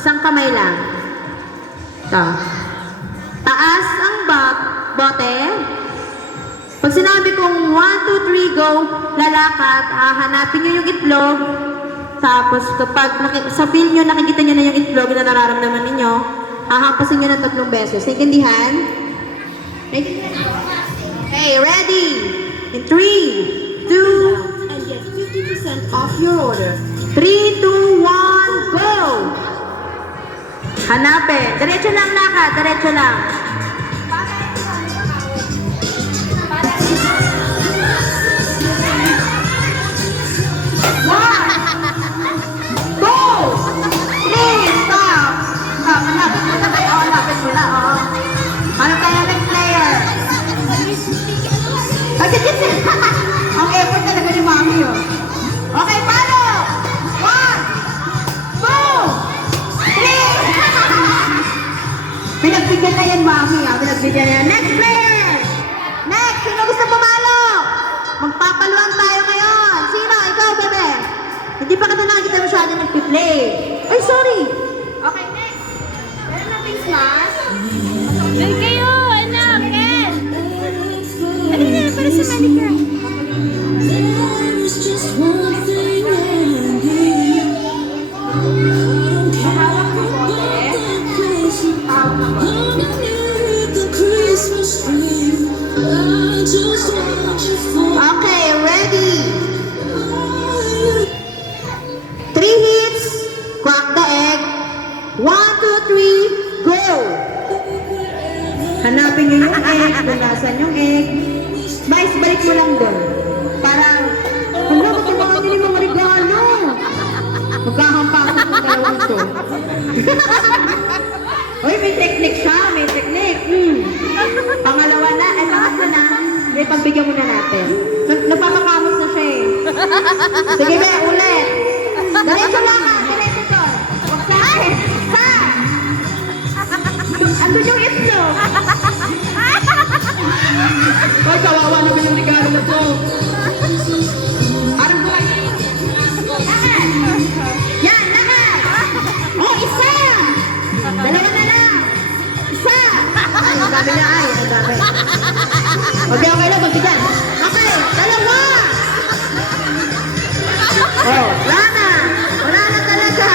Isang kamay lang. Ito. Taas ang bote. Pag sinabi kong 1, 2, 3, go, lalakad, hanapin nyo yung itlog. Tapos kapag sa feel nyo, nakikita nyo na yung itlog na nararamdaman ninyo, hahampasin nyo na 3 beses. Naintindihan? Okay, ready? In 3, 2, and get 50% off your order. 3, 2, 1, go! Hanapin. Diretso lang lakad, diretso lang. Ang effort talaga ni Mami yun. Okay, paano? 1, 2, 3! Pinagbigyan na yan, Mami. Pinagbigyan na yan. Next player! Next! Sino gusto pumalo? Magpapaluan tayo ngayon. Sino? Ikaw, bebe. Hindi pa kita nakikita masyado nagpi-play. Ay, sorry. Okay, next. Meron na face mask. Doon kayo, anak, Ken! Ano na para sa manicure? Okay, ready? 3 hits, crack the egg. 1, 2, 3, go! Hanapin nyo yung egg, bulasan yung egg. Vice, balik mo lang doon. Parang, hala, matamaan nyo yung mga regalo. Magkahampakan ng dalawang ito. Uy, may technique siya, may technique. Pangalawa na, pangatlo na. May pagbigyan muna natin. Napapakamos na siya eh. Sige be, ulit. Diretso lang ha, diretso to. Huwag sa akin. Ha! Andun yung itlog. Ay, kawawa naman yung regalo na to. Parang buhay. Lakad! Yan, lakad! Oh, isa! Dalawa na lang! Isa! Ay, ang dami na ay. Ang dami. Okay, okay lang, magbigyan. Okay, dalawa! Oh, wala na! Wala na talaga!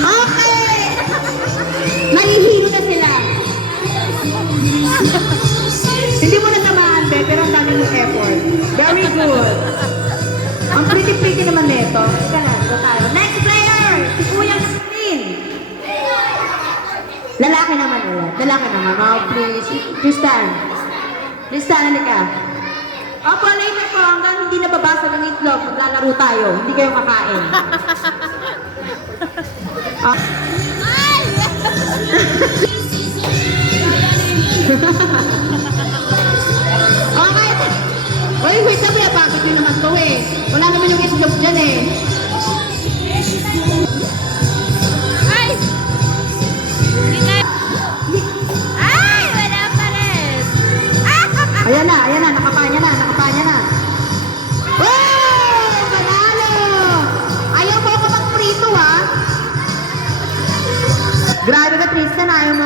Okay! Nahihilo na sila. Hindi mo natamaan, be, pero ang dami mong effort. Very good. Ang pretty-pretty naman nito. Ika na, ito tayo. Next player! Si Kuya Screen. Lalaki naman ulit. Lalaki naman. Oh, please. Tristan. Tristan, halika. Opo, later po. Hanggang hindi nababasa ng itlog, maglalaro tayo. Hindi kayo kakain. Okay. Uy, wait na ba? Pagod yun naman to eh. Wala naman yung itlog dyan eh. Ay! Hindi na. Ay! Wala pa rin! Ayan na, nakapanya na, nakapanya na. Wow! Panalo! Ayaw mo ako mag-prito ha? Grabe ka, Tristan, ayaw mo